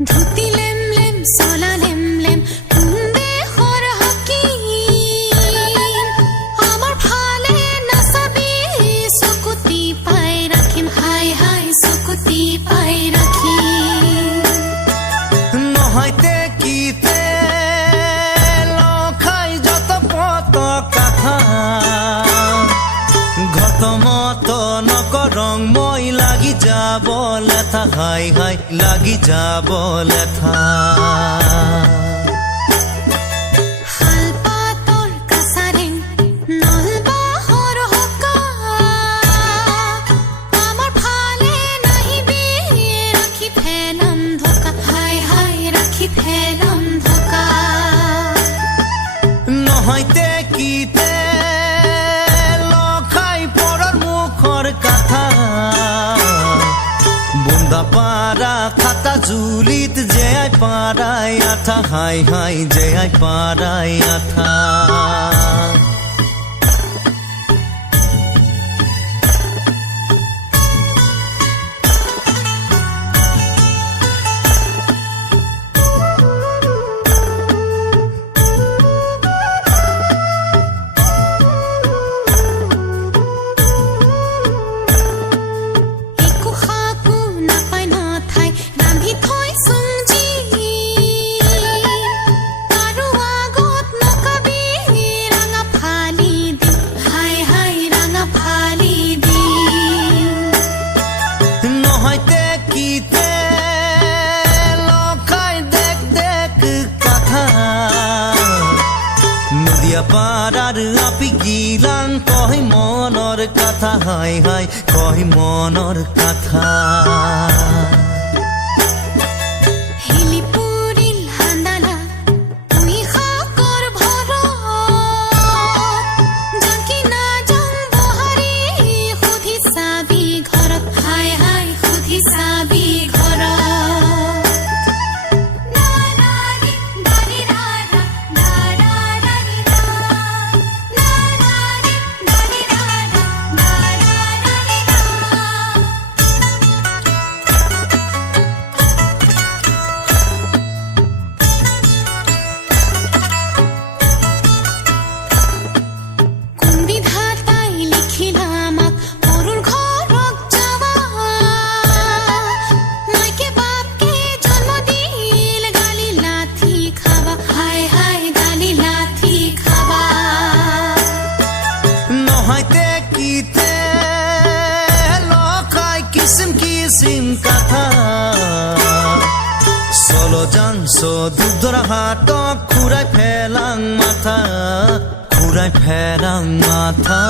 dhoti lame lame চলা lame lame কোন দেশৰ হাকিম আমাৰ ফালে নাচাবি চকুতি পাই ৰাখিম হাই হাই চকুতি পাই ৰাখিম নহয়তে কিতে লখাই যত পত কথা ঘটমত নকৰং মই লাগি যাব লেথা হাই হাই লাগি যাব লেথা শালপাতৰ কাছাৰেং নলবাহৰ হকা আমাৰ ফালে নাহিবি ৰাখি ফেলাম ধকা হাই হাই ৰাখি ফেলাম ধকা নহয়তে কিতে লখাই পৰৰ মুখৰ কথা বুন্দা পাৰা খাতা জুলিত জেয়াই পাৰাই আঠা হাই হাই জেয়াই পাৰাই আঠা পারার আপি গিলান কই মনৰ কথা হাই হাই কই মনৰ কথা হিলিপুরিল হান্দালা তুই খাকৰ ভৰত জাকি না যাম বহাৰি সুধি চাবি ঘৰত হাই হাই সুধি চাবি ঘৰত কিসিম কথা চলো যান দুধৰ হাতক খুৰাই ফেলাং মাথা